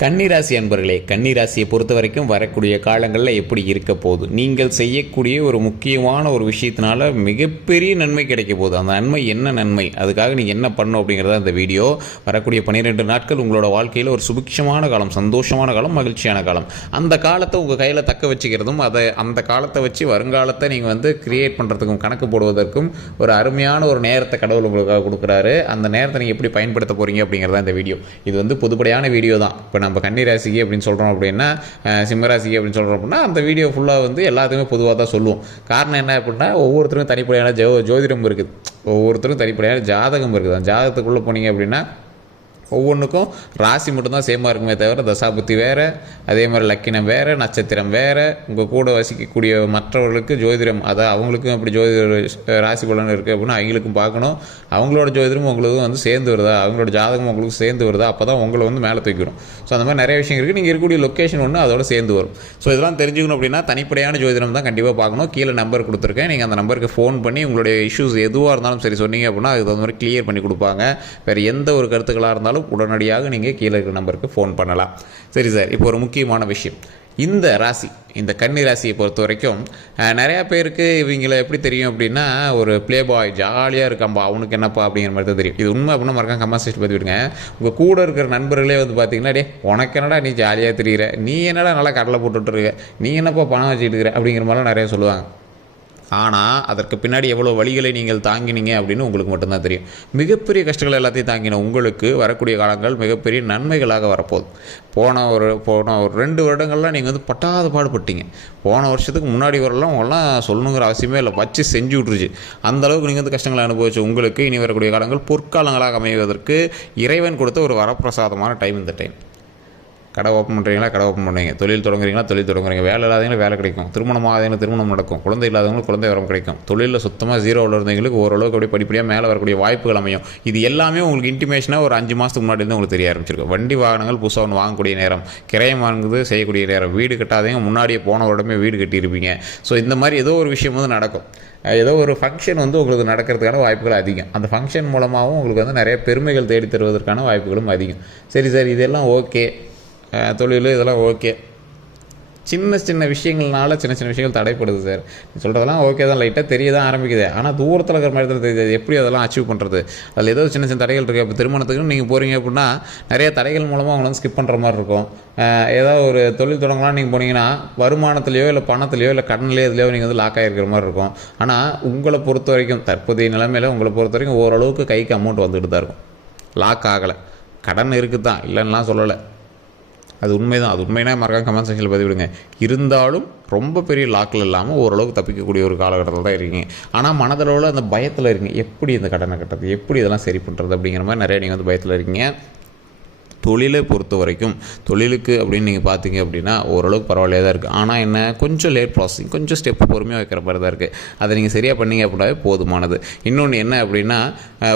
கன்னிராசி அன்பர்களே, கன்னிராசியை பொறுத்த வரைக்கும் வரக்கூடிய காலங்களில் எப்படி இருக்க போகுது? நீங்கள் செய்யக்கூடிய ஒரு முக்கியமான ஒரு விஷயத்தினால மிகப்பெரிய நன்மை கிடைக்க போகுது. அந்த நன்மை என்ன நன்மை, அதுக்காக நீங்கள் என்ன பண்ணணும் அப்படிங்கிறத அந்த வீடியோ. வரக்கூடிய 12 நாட்கள் உங்களோட வாழ்க்கையில் ஒரு சுபிக்ஷமான காலம், சந்தோஷமான காலம், மகிழ்ச்சியான காலம். அந்த காலத்தை உங்கள் கையில் தக்க வச்சுக்கிறதும், அந்த காலத்தை வச்சு வருங்காலத்தை நீங்கள் கிரியேட் பண்ணுறதுக்கும், கணக்கு போடுவதற்கும் ஒரு அருமையான ஒரு நேரத்தை கடவுள் உங்களுக்காக கொடுக்குறாரு. அந்த நேரத்தை நீங்கள் எப்படி பயன்படுத்த போகிறீங்க அப்படிங்கிறத இந்த வீடியோ. இது பொதுப்படையான வீடியோ தான். இப்போ நம்ம கன்னிராசிக்கு அப்படின்னு சொல்கிறோம் அப்படின்னா, சிம்மராசிக்கு அப்படின்னு சொல்கிறோம் அப்படின்னா, அந்த வீடியோ ஃபுல்லாக எல்லாத்துக்குமே பொதுவாக தான் சொல்லுவோம். காரணம் என்ன அப்படின்னா, ஒவ்வொருத்தருக்கும் தனிப்படையான ஜோதிடம் இருக்குது, ஒவ்வொருத்தருக்கும் தனிப்படையான ஜாதகம் இருக்குது. அந்த ஜாதகத்துக்குள்ளே போனீங்க அப்படின்னா ஒவ்வொன்றுக்கும் ராசி மட்டும்தான் சேமாக இருக்குமே தவிர தசாபுத்தி வேறு, அதே மாதிரி லக்கினம் வேறு, நட்சத்திரம் வேறு. உங்கள் கூட வசிக்கக்கூடிய மற்றவர்களுக்கு ஜோதிடம், அதான் அவங்களுக்கும் அப்படி ஜோதிட ராசி பலன் இருக்குது அப்படின்னா அவங்களுக்கும் பார்க்கணும். அவங்களோட ஜோதிடமும் உங்களுக்கு சேர்ந்து வருதா, அவங்களோட ஜாதகம் உங்களுக்கு சேர்ந்து வருதா, அப்போ தான் உங்களை மேலே தூக்கிடும். ஸோ அந்த மாதிரி நிறைய விஷயம் இருக்குது. நீங்கள் இருக்கக்கூடிய லொக்கேஷன் ஒன்று அதோட சேர்ந்து வரும். ஸோ இதெல்லாம் தெரிஞ்சுக்கணும் அப்படின்னா தனிப்படையான ஜோதிடம் தான் கண்டிப்பாக பார்க்கணும். கீழே நம்பர் கொடுத்துருக்கேன், நீங்கள் அந்த நம்பருக்கு ஃபோன் பண்ணி உங்களுடைய இஷ்யூஸ் எதுவாக இருந்தாலும் சரி சொன்னீங்க அப்படின்னா அதுக்கு தகுந்த மாதிரி கிளியர் பண்ணி கொடுப்பாங்க. வேறு எந்த ஒரு கருத்துக்களாக இருந்தாலும் உடனடியாக நீங்கள் கீழே இருக்கிற நம்பருக்கு ஃபோன் பண்ணலாம். சரி சார், இப்போ ஒரு முக்கியமான விஷயம். இந்த ராசி, இந்த கன்னி ராசியை பொறுத்த வரைக்கும் நிறையா பேருக்கு இவங்களை எப்படி தெரியும் அப்படின்னா, ஒரு ப்ளே பாய் ஜாலியாக இருக்காம்பா, அவனுக்கு என்னப்பா அப்படிங்கிற மாதிரி தான் தெரியும். இது உண்மை அப்படின்னா மறக்காம கமெண்ட் செக்ஷன் பார்த்து விடுங்க. உங்கள் கூட இருக்கிற நண்பர்களே பார்த்தீங்கன்னா, டே உனக்கு என்னடா நீ ஜாலியாக தெரிகிற, நீ என்னடா நல்லா கடலை போட்டுட்ருக்க, நீ என்னப்பா பணம் வச்சுட்டு இருக்கிற அப்படிங்கிற மாதிரிலாம் நிறைய சொல்லுவாங்க. ஆனால் அதற்கு பின்னாடி எவ்வளோ வழிகளை நீங்கள் தாங்கினீங்க அப்படின்னு உங்களுக்கு மட்டும்தான் தெரியும். மிகப்பெரிய கஷ்டங்கள் எல்லாத்தையும் தாங்கின உங்களுக்கு வரக்கூடிய காலங்கள் மிகப்பெரிய நன்மைகளாக வரப்போகுது. போன ஒரு 2 வருடங்கள்லாம் நீங்கள் பட்டாத பாடுபட்டீங்க. போன வருஷத்துக்கு முன்னாடி வரலாம் உங்களாம் சொல்லணுங்கிற அவசியமே இல்லை, வச்சு செஞ்சு விட்ருச்சு. அந்தளவுக்கு நீங்கள் கஷ்டங்களை அனுபவிச்சு உங்களுக்கு இனி வரக்கூடிய காலங்கள் பொற்காலங்களாக அமைவதற்கு இறைவன் கொடுத்த ஒரு வரப்பிரசாதமான டைம் இந்த டைம். கடை ஓப்பன் பண்ணுறீங்களா, கடை ஓப்பன் பண்ணுவீங்க. தொழில் தொடங்குறீங்களா, தொழில் தொடங்குறீங்க. வேலை இல்லாதவங்களுக்கு வேலை கிடைக்கும். திருமணம் ஆகாதவங்களுக்கு திருமணம் நடக்கும். குழந்தை இல்லாதவங்களுக்கு குழந்தை வரம் கிடைக்கும். தொழிலில் சுத்தமாக ஜீரோவில் இருந்தவங்களுக்கு ஓரளவுக்கு அப்படியே படிப்படியாக மேலே வரக்கூடிய வாய்ப்புகள் அமையும். இது எல்லாமே உங்களுக்கு இன்டிமேஷனாக ஒரு 5 மாதத்துக்கு முன்னாடி உங்களுக்கு தெரிய ஆரம்பிச்சிருக்கும். வண்டி வாகனங்கள் புதுசாக ஒன்று வாங்கக்கூடிய நேரம், கிரயம் வாங்குறது செய்யக்கூடிய நேரம், வீடு கட்டாதவங்க முன்னாடியே போன உடனே வீடு கட்டியிருப்பீங்க. ஸோ இந்த மாதிரி ஏதோ ஒரு விஷயம் நடக்கும். ஏதோ ஒரு ஃபங்க்ஷன் உங்களுக்கு நடக்கிறதுக்கான வாய்ப்புகள் அதிகம். அந்த ஃபங்க்ஷன் மூலமாகவும் உங்களுக்கு நிறைய பெருமைகள் தேடி தருவதற்கான வாய்ப்புகளும் அதிகம். சரி சார், இதெல்லாம் ஓகே, தொழில் இதெல்லாம் ஓகே. சின்ன சின்ன விஷயங்கள்னால சின்ன விஷயங்கள் தடைப்படுது சார். சொல்கிறதெல்லாம் ஓகே தான், லைட்டாக தெரிய தான் ஆரம்பிக்குது. ஆனால் தூரத்தில் இருக்கிற மாதிரி தான் தெரியுது. எப்படி அதெல்லாம் அச்சீவ் பண்ணுறது? அதில் ஏதோ சின்ன தடைகள் இருக்குது. இப்போ திருமணத்துக்குன்னு நீங்கள் போகிறீங்க அப்படின்னா நிறைய தடைகள் மூலமாக அவங்கள ஸ்கிப் பண்ணுற மாதிரி இருக்கும். ஏதாவது ஒரு தொழில் தொடங்கலாம் நீங்கள் போனீங்கன்னா வருமானத்துலையோ இல்லை பணத்துலையோ இல்லை கடன்லையோ இதுலையோ நீங்கள் லாக் ஆகிருக்கிற மாதிரி இருக்கும். ஆனால் உங்களை பொறுத்த வரைக்கும் தற்போதைய நிலைமையில் உங்களை பொறுத்த வரைக்கும் ஓரளவுக்கு கைக்கு அமௌண்ட் வந்துட்டு தான் இருக்கும். லாக் ஆகலை, கடன் இருக்குது தான், இல்லைன்னா சொல்லலை. அது உண்மைதான். அது உண்மைனா மறக்காம கமெண்ட் செக்ஷனில் பதிவிடுங்க. இருந்தாலும் ரொம்ப பெரிய லாக்கில் இல்லாமல் ஓரளவுக்கு தப்பிக்கக்கூடிய ஒரு காலகட்டத்தில் தான் இருக்கீங்க. ஆனால் மனதளவில் அந்த பயத்தில் இருக்கீங்க, எப்படி இந்த கடனை கட்டுறது, எப்படி இதெல்லாம் சரி பண்ணுறது அப்படிங்கிற மாதிரி நிறைய நீங்கள் பயத்தில் இருக்கீங்க. தொழிலை பொறுத்த வரைக்கும் தொழிலுக்கு அப்படின்னு நீங்கள் பார்த்தீங்க அப்படின்னா ஓரளவுக்கு பரவாயில்லையாக தான் இருக்குது. ஆனால் என்ன, கொஞ்சம் லேட் ப்ராசஸிங், கொஞ்சம் ஸ்டெப்பு பொறுமையாக வைக்கிற மாதிரி தான் இருக்குது. அதை நீங்கள் சரியாக பண்ணீங்க அப்படின்னாவே போதுமானது. இன்னொன்று என்ன அப்படின்னா,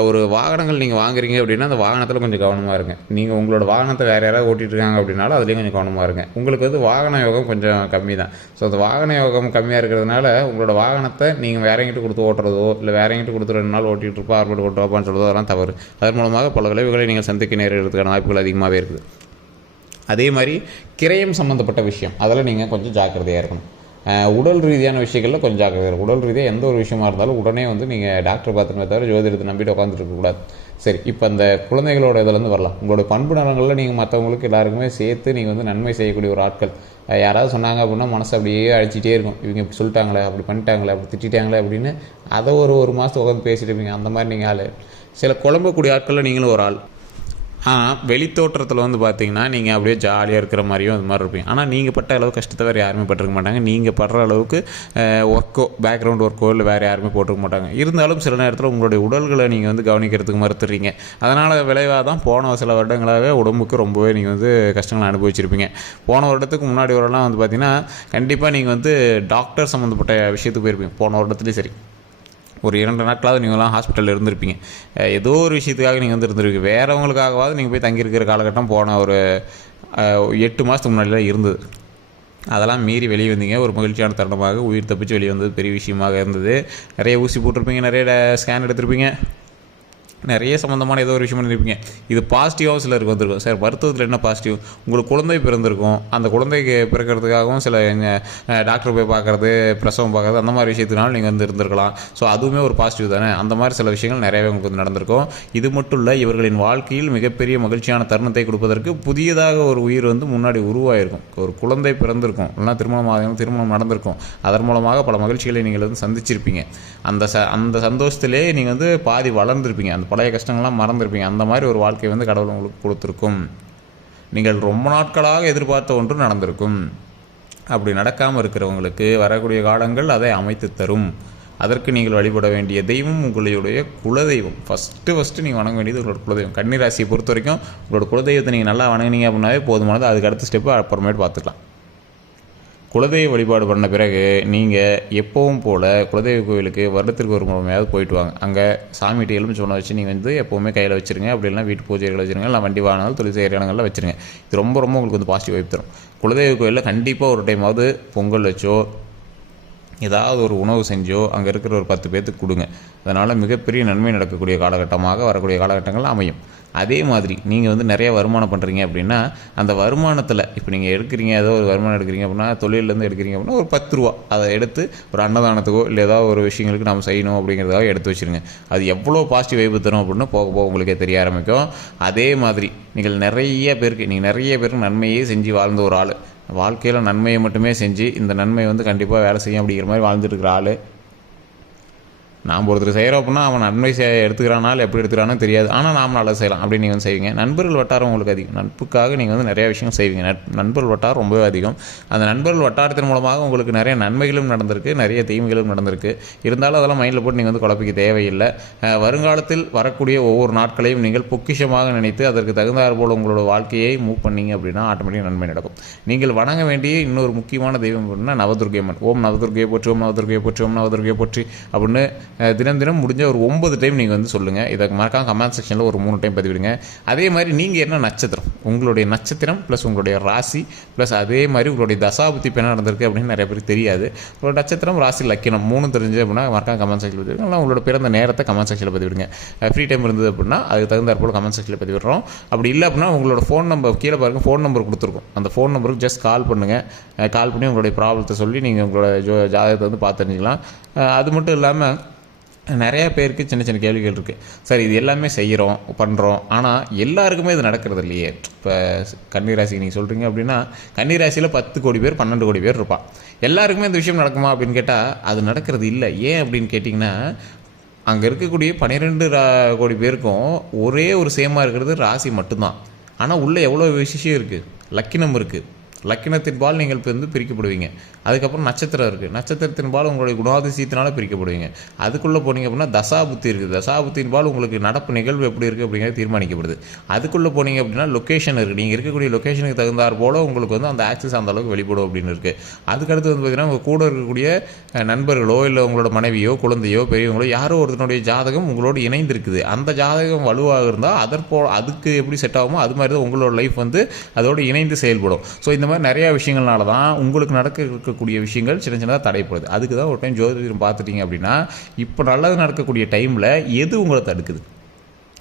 ஒரு வாகனங்கள் நீங்கள் வாங்குறீங்க அப்படின்னா அந்த வாகனத்தில் கொஞ்சம் கவனமாக இருங்க. நீங்கள் உங்களோட வாகனத்தை வேறு யாராவது ஓட்டிகிட்டு இருக்காங்க அப்படின்னாலும் அதுலேயும் கொஞ்சம் கவனமாக இருங்க. உங்களுக்கு வாகன யோகம் கொஞ்சம் கம்மி தான். ஸோ அந்த வாகன யோகம் கம்மியாக இருக்கிறதுனால உங்களோட வாகனத்தை நீங்கள் வேற எங்கிட்ட கொடுத்து ஓட்டுறதோ இல்லை வேற எங்கிட்ட கொடுத்து 2 நாள் ஓட்டிகிட்டு இருப்பா ஆர்போட் ஓட்டுவாப்பான்னு சொல்கிறதோ அதெல்லாம் தவறு. அதன் மூலமாக பல விளைவுகளை நீங்கள் சந்திக்க நேரிடுறதுக்கான வாய்ப்புகள் அதிகமாகவே இருக்குது. அதே மாதிரி கிரயம் சம்மந்தப்பட்ட விஷயம், அதில் நீங்கள் கொஞ்சம் ஜாக்கிரதையாக இருக்கணும். உடல் ரீதியான விஷயங்களில் கொஞ்சம் ஜாக்கிரதையாக இருக்கும். உடல் ரீதியாக எந்த ஒரு விஷயமா இருந்தாலும் உடனே நீங்கள் டாக்டர் பார்த்துமே தவிர ஜோதிடத்தை நம்பிட்டு உட்காந்துருக்கக்கூடாது. சரி, இப்போ அந்த குழந்தைகளோட இதுலேருந்து வரலாம். உங்களோட பண்பு நலங்களில் நீங்கள் மற்றவங்களுக்கு எல்லாருக்குமே சேர்த்து நீங்கள் நன்மை செய்யக்கூடிய ஒரு ஆட்கள். யாராவது சொன்னாங்க அப்படின்னா மனசு அப்படியே அழிச்சிட்டே இருக்கும். இவங்க இப்படி சொல்லிட்டாங்களே, அப்படி பண்ணிட்டாங்களே, அப்படி திட்டாங்களே அப்படின்னு அதை ஒரு மாதத்துக்கு உட்காந்து பேசிட்டு இருப்பீங்க. அந்த மாதிரி நீங்கள் ஆள். சில குழம்பக்கூடிய ஆட்களில் நீங்களும் ஒரு ஆள். வெளித்தோற்றத்தில் பார்த்தீங்கன்னா நீங்கள் அப்படியே ஜாலியாக இருக்கிற மாதிரியும் அது மாதிரி இருப்பீங்க. ஆனால் நீங்கள் பட்ட அளவு கஷ்டத்தை வேறு யாருமே பட்டிருக்க மாட்டாங்க. நீங்கள் படுற அளவுக்கு ஒர்க்கோ, பேக்ரவுண்ட் ஒர்க்கோ இல்லை வேறு யாருமே போட்டிருக்க மாட்டாங்க. இருந்தாலும் சில நேரத்தில் உங்களுடைய உடல்களை நீங்கள் கவனிக்கிறதுக்கு மறுத்துறீங்க. அதனால் விளைவாக தான் போன சில வருடங்களாகவே உடம்புக்கு ரொம்பவே நீங்கள் கஷ்டங்களை அனுபவிச்சிருப்பீங்க. போன வருடத்துக்கு முன்னாடி வரலாம் பார்த்தீங்கன்னா கண்டிப்பாக நீங்கள் டாக்டர் சம்மந்தப்பட்ட விஷயத்துக்கு போயிருப்பீங்க. போன வருடத்துலேயும் சரி ஒரு 2 நாட்களாவது நீங்களாம் ஹாஸ்பிட்டலில் இருந்திருப்பீங்க. ஏதோ ஒரு விஷயத்துக்காக நீங்கள் இருந்திருப்பீங்க. வேறவங்களுக்காகவாவது நீங்கள் போய் தங்கியிருக்கிற காலகட்டம் போன ஒரு 8 மாதத்துக்கு முன்னாடிலாம் இருந்தது. அதெல்லாம் மீறி வெளியே வந்தீங்க. ஒரு மகிழ்ச்சியான தருணமாக உயிர் தப்பிச்சு வெளியே வந்தது பெரிய விஷயமாக இருந்தது. நிறைய ஊசி போட்டிருப்பீங்க, நிறைய ஸ்கேன் எடுத்திருப்பீங்க. நிறைய சம்மந்தமான ஏதோ ஒரு விஷயம் பண்ணியிருப்பீங்க. இது பாசிட்டிவாகவும் சிலருக்கு வந்திருக்கும். சார் மருத்துவத்தில் என்ன பாசிட்டிவ், உங்களுக்கு குழந்தை பிறந்திருக்கும், அந்த குழந்தைக்கு பிறக்கிறதுக்காகவும் சில டாக்டர் போய் பார்க்குறது, பிரசவம் பார்க்குறது, அந்த மாதிரி விஷயத்தினாலும் நீங்கள் வந்து இருந்திருக்கலாம். ஸோ அதுவுமே ஒரு பாசிட்டிவ் தானே. அந்த மாதிரி சில விஷயங்கள் நிறையவே உங்களுக்கு வந்து நடந்திருக்கும். இது மட்டும் இல்லை, இவர்களின் வாழ்க்கையில் மிகப்பெரிய மகிழ்ச்சியான தருணத்தை கொடுப்பதற்கு புதியதாக ஒரு உயிர் வந்து முன்னாடி உருவாயிருக்கும். ஒரு குழந்தை பிறந்திருக்கும், இல்லைனா திருமணம் நடந்திருக்கும். அதன் மூலமாக பல மகிழ்ச்சிகளை நீங்கள் வந்து சந்திச்சிருப்பீங்க. அந்த சந்தோஷத்திலே நீங்கள் வந்து பாதி வளர்ந்துருப்பீங்க. அந்த பழைய கஷ்டங்கள்லாம் மறந்துருப்பீங்க. அந்த மாதிரி ஒரு வாழ்க்கை வந்து கடவுள் உங்களுக்கு கொடுத்துருக்கும். நீங்கள் ரொம்ப நாட்களாக எதிர்பார்த்த ஒன்று நடந்திருக்கும். அப்படி நடக்காமல் இருக்கிறவங்களுக்கு வரக்கூடிய காலங்கள் அதை அமைத்து தரும். அதற்கு நீங்கள் வழிபட வேண்டிய தெய்வம் உங்களுடைய குலதெய்வம். ஃபஸ்ட்டு நீங்கள் வணங்க வேண்டியது உங்களோட குலதெய்வம். கன்னிராசியை பொறுத்த வரைக்கும் உங்களோட குலதெய்வத்தை நீங்கள் நல்லா வணங்கினீங்க அப்படின்னாவே போதுமானது. அதுக்கு அடுத்த ஸ்டெப்பு அப்புறமேட்டு பார்த்துக்கலாம். குலதெய்வ வழிபாடு பண்ண பிறகு நீங்கள் எப்பவும் போல் குலதெய்வ கோவிலுக்கு வருடத்திற்கு ஒரு முறையாவது போயிட்டு வாங்க. அங்கே சாமிகிட்ட எலுமிச்சம்பழம் வச்சு நீங்கள் வந்து எப்போவுமே கையில் வச்சுருங்க. அப்படி இல்லைனா வீட்டு பூஜைகள் வச்சுருங்க, இல்லை வண்டி வாகனங்கள் தொழில் செய்கிற இடங்களில் வச்சுருங்க. இது ரொம்ப உங்களுக்கு வந்து பாசிட்டிவ் வைப் தரும். குலதெய்வ கோவிலில் கண்டிப்பாக ஒரு டைமாவது பொங்கல் வச்சோ ஏதாவது ஒரு உணவு செஞ்சோ அங்கே இருக்கிற ஒரு 10 பேர்த்துக்கு கொடுங்க. அதனால் மிகப்பெரிய நன்மை நடக்கக்கூடிய காலகட்டமாக வரக்கூடிய காலகட்டங்கள் அமையும். அதே மாதிரி நீங்கள் வந்து நிறைய வருமானம் பண்ணுறீங்க அப்படின்னா, அந்த வருமானத்தில் இப்போ நீங்கள் எடுக்கிறீங்க, ஏதோ ஒரு வருமானம் எடுக்கிறீங்க அப்படின்னா, தொழிலேருந்து எடுக்கிறீங்க அப்படின்னா ஒரு 10 ரூபா அதை எடுத்து ஒரு அன்னதானத்துக்கோ இல்லை ஏதாவது ஒரு விஷயங்களுக்கு நம்ம செய்யணும் அப்படிங்கிறதாக எடுத்து வச்சுருங்க. அது எவ்வளோ பாசிட்டிவ் வைப்பு தரும் அப்படின்னு போக போக உங்களுக்கே தெரிய ஆரம்பிக்கும். அதே மாதிரி நீங்கள் நிறைய பேருக்கு நன்மையே செஞ்சு வாழ்ந்த ஒரு ஆள், வாழ்க்கையில் நன்மையை மட்டுமே செஞ்சு இந்த நன்மை வந்து கண்டிப்பாக வேலை செய்யும் அப்படிங்கிற மாதிரி வாழ்ந்துட்டு இருக்கிற ஆள், நாம் ஒருத்தர் செய்கிறோம் அப்படின்னா அவன் நன்மை எடுத்துக்கிறானால் எப்படி எடுத்துக்கிறானோ தெரியாது, ஆனால் நாம் நல்லது செய்யலாம் அப்படின்னு நீங்கள் வந்து செய்வீங்க. நண்பர்கள் வட்டாரம் உங்களுக்கு அதிகம். நட்புக்காக நீங்கள் வந்து நிறையா விஷயம் செய்வீங்க. நண்பர்கள் வட்டாரம் ரொம்பவே அதிகம். அந்த நண்பர்கள் வட்டாரத்தின் மூலமாக உங்களுக்கு நிறைய நன்மைகளும் நடந்திருக்கு, நிறைய தீமைகளும் நடந்திருக்கு. இருந்தாலும் அதெல்லாம் மைண்டில் போட்டு நீங்கள் வந்து குழப்பிக்க தேவையில்லை. வருங்காலத்தில் வரக்கூடிய ஒவ்வொரு நாட்களையும் நீங்கள் பொக்கிஷமாக நினைத்து அதற்கு தகுந்தாற் போல் உங்களோட வாழ்க்கையை மூவ் பண்ணீங்க அப்படின்னா ஆட்டோமேட்டிக்காக நன்மை நடக்கும். நீங்கள் வணங்க வேண்டிய இன்னொரு முக்கியமான தெய்வம் அப்படின்னா நவதுர்க்கை அம்மன். ஓம் நவதுர்க்கையை போற்றி, ஓம் நவதுர்க்கையை போற்றி, ஓம் நவதுர்க்கையை போற்றி அப்படின்னு தினம் முடிஞ்ச ஒரு 9 டைம் நீங்கள் வந்து சொல்லுங்கள். இதை மறக்காம கமெண்ட் செக்ஷனில் ஒரு 3 டைம் பதிவிடுங்க. அதே மாதிரி நீங்கள் என்ன நட்சத்திரம், உங்களுடைய நட்சத்திரம் ப்ளஸ் உங்களுடைய ராசி ப்ளஸ் அதே மாதிரி உங்களுடைய தசாபுத்தி இப்போ என்ன நடந்திருக்கு அப்படின்னு நிறைய பேருக்கு தெரியாது. உங்களோட நட்சத்திரம், ராசி, லக்கினம் 3 தெரிஞ்சு அப்படின்னா மறக்காம கமெண்ட் செக்ஷனில் பதிவிடுங்க. இல்லை உங்களோட பிறந்த நேரத்தை கமெண்ட் செக்ஷனில் பதிவிடுங்க. ஃப்ரீ டைம் இருந்தது அப்படின்னா அதுக்கு தகுந்தாற்போல் கமெண்ட் செக்ஷனில் பதிவிடுறோம். அப்படி இல்லை அப்படின்னா உங்களோட ஃபோன் நம்பர் கீழே பாருங்கள், ஃபோன் நம்பர் கொடுத்துருக்கோம். அந்த ஃபோன் நம்பருக்கு ஜஸ்ட் கால் பண்ணுங்கள். கால் பண்ணி உங்களுடைய ப்ராப்ளத்தை சொல்லி நீங்கள் உங்களோட ஜாதகத்தை வந்து பார்த்து தெரிஞ்சுக்கலாம். அது மட்டும் இல்லாமல் நிறையா பேருக்கு சின்ன சின்ன கேள்விகள் இருக்குது. சார் இது எல்லாமே செய்கிறோம் பண்ணுறோம், ஆனால் எல்லாருக்குமே இது நடக்கிறது இல்லையே. இப்போ கன்னிராசிக்கு நீங்கள் சொல்கிறீங்க அப்படின்னா கன்னிராசியில் 10 கோடி பேர் 12 கோடி பேர் இருப்பான். எல்லாருக்குமே இந்த விஷயம் நடக்குமா அப்படின்னு கேட்டால் அது நடக்கிறது இல்லை. ஏன் அப்படின்னு கேட்டிங்கன்னா, அங்கே இருக்கக்கூடிய 12 கோடி பேருக்கும் ஒரே ஒரு சேமாக இருக்கிறது ராசி மட்டும்தான். ஆனால் உள்ளே எவ்வளோ விஷயம் இருக்குது, லக்கினம் இருக்குது. லக்கினத்தின்பால் நீங்கள் இப்போ வந்து பிரிக்கப்படுவீங்க. அதுக்கப்புறம் நட்சத்திரம் இருக்குது. நட்சத்திரத்தின்பால் உங்களுடைய குணாதிசயத்தினால பிரிக்கப்படுவீங்க. அதுக்குள்ளே போனீங்க அப்படின்னா தசாபுத்தி இருக்குது. தசாபுத்தின்பால் உங்களுக்கு நடப்பு நிகழ்வு எப்படி இருக்குது அப்படிங்கிறது தீர்மானிக்கப்படுது. அதுக்குள்ளே போனீங்க அப்படின்னா லொக்கேஷன் இருக்குது. நீங்கள் இருக்கக்கூடிய லொக்கேஷனுக்கு தகுந்தாற் போல் உங்களுக்கு வந்து அந்த ஆக்சஸ் அந்த அளவுக்கு வெளிப்படும் அப்படின்னு இருக்குது. அதுக்கடுத்து வந்து பார்த்திங்கன்னா உங்கள் கூட இருக்கக்கூடிய நண்பர்களோ இல்லை உங்களோட மனைவியோ குழந்தையோ பெரியவங்களோ யாரோ ஒருத்தனுடைய ஜாதகம் உங்களோடு இணைந்திருக்குது. அந்த ஜாதகம் வலுவாக இருந்தால் அதுக்கு எப்படி செட் ஆகுமோ அது மாதிரி தான் உங்களோட லைஃப் வந்து அதோடு இணைந்து செயல்படும். ஸோ இந்த மாதிரி நிறையா விஷயங்கள்னால தான் உங்களுக்கு இருக்கக்கூடிய விஷயங்கள் சின்ன சின்னதாக தடைப்படுது. அதுக்கு தான் ஒரு டைம் ஜோதிடம் பார்த்துட்டிங்க அப்படின்னா இப்போ நல்லது நடக்கக்கூடிய டைமில் எது உங்களை தடுக்குது,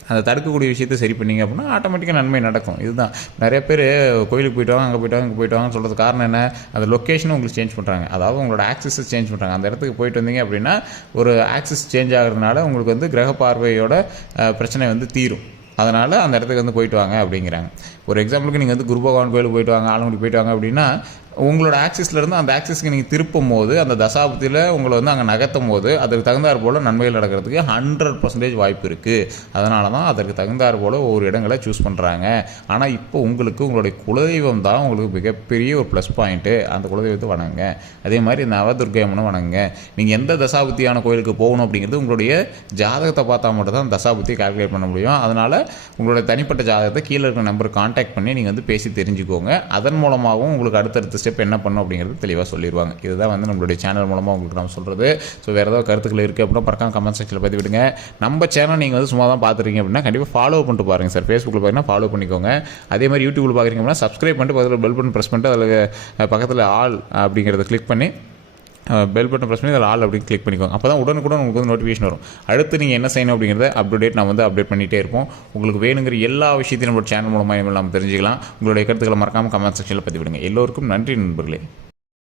அந்த தடுக்கக்கூடிய விஷயத்தை சரி பண்ணிங்க அப்படின்னா ஆட்டோமேட்டிக்காக நன்மை நடக்கும். இதுதான் நிறைய பேர் கோயிலுக்கு போய்ட்டு வாங்க, அங்கே போய்ட்டு வாங்கன்னு சொல்கிறது காரணம் என்ன, அந்த லொக்கேஷனை உங்களுக்கு சேஞ்ச் பண்ணுறாங்க. அதாவது உங்களோட ஆக்சஸை சேஞ்ச் பண்ணுறாங்க. அந்த இடத்துக்கு போயிட்டு வந்தீங்க அப்படின்னா ஒரு ஆக்சஸ் சேஞ்ச் ஆகிறதுனால உங்களுக்கு வந்து கிரக பார்வையோட பிரச்சனை வந்து தீரும். அதனால் அந்த இடத்துக்கு வந்து போயிட்டு வாங்க அப்படிங்கிறாங்க. ஒரு எக்ஸாம்பிளுக்கு நீங்கள் வந்து குரு பகவான் கோயிலுக்கு போயிட்டு வாங்க, ஆலங்குடி போயிட்டு வாங்க அப்படின்னா உங்களோட ஆக்சிஸ்லேருந்து அந்த ஆக்சிஸ்க்கு நீங்கள் திருப்பும் போது அந்த தசாபத்தியில் உங்களை வந்து அங்கே நகர்த்தும் போது அதற்கு தகுந்தாற் போல் நன்மைகள் நடக்கிறதுக்கு 100% வாய்ப்பு இருக்குது. அதனால தான் அதற்கு தகுந்தாற் போல் ஒவ்வொரு இடங்களை சூஸ் பண்ணுறாங்க. ஆனால் இப்போ உங்களுக்கு உங்களுடைய குலதெய்வம் தான் உங்களுக்கு மிகப்பெரிய ஒரு ப்ளஸ் பாயிண்ட்டு. அந்த குலதெய்வத்தை வணங்குங்க. அதே மாதிரி நவதுர்க்கை அம்மனை வணங்குங்க. நீங்கள் எந்த தசாபுத்தியான கோயிலுக்கு போகணும் அப்படிங்கிறது உங்களுடைய ஜாதகத்தை பார்த்தா மட்டும் தான் தசாபுத்தியை கால்குலேட் பண்ண முடியும். அதனால் உங்களுடைய தனிப்பட்ட ஜாதகத்தை கீழே இருக்கிற நம்பருக்கு கான்டாக்ட் பண்ணி நீங்கள் வந்து பேசி தெரிஞ்சுக்கோங்க. அதன் மூலமாகவும் உங்களுக்கு அடுத்தடுத்த ஸ்டெப் என்ன பண்ணும் அப்படிங்கிறது தெளிவாக சொல்லிடுவாங்க. இதுதான் வந்து நம்மளுடைய சேனல் மூலமாக உங்களுக்கு நம்ம சொல்கிறது. ஸோ வேறு ஏதாவது கருத்துக்கள் இருக்குது அப்படின்னா பறக்காம கமெண்ட் செக்ஷனில் பதிவு விடுங்க. நம்ம சேனல் நீங்கள் வந்து சும்மா தான் பார்த்துருக்கீங்க அப்படின்னா கண்டிப்பாக ஃபாலோ பண்ணிட்டு பாருங்கள் சார். ஃபேஸ்புக்கில் பார்த்தீங்கன்னா ஃபாலோ பண்ணிக்கோங்க. அதே மாதிரி யூடியூப்பில் பார்க்குறீங்க அப்படின்னா சப்ஸ்கிரைப் பண்ணிட்டு பக்கத்தில் பெல் பட்டன் ப்ரெஸ் பண்ணிட்டு அதில் பக்கத்தில் ஆல் அப்படிங்கிறத கிளிக் பண்ணி பெல் பட்டன் ப்ரெஸ் பண்ணி அதில் ஆல் அப்படின்னு கிளிக் பண்ணிக்கோங்க. அப்போ தான் உடனுக்குடன் உங்களுக்கு வந்து நோட்டிஃபிகேஷன் வரும். அடுத்து நீங்கள் என்ன செய்யணும் அப்படிங்கிறத அப்டேட் நான் வந்து அப்டேட் பண்ணிகிட்டே இருப்போம். உங்களுக்கு வேணுங்கிற எல்லா விஷயத்தையும் நம்மளோட சேனல் மூலமாக நம்ம தெரிஞ்சுக்கலாம். உங்களுடைய கருத்துக்களை மறக்காமல் கமெண்ட் செக்ஷனில் பதிவிடுங்க. எல்லோருக்கும் நன்றி நண்பர்களே.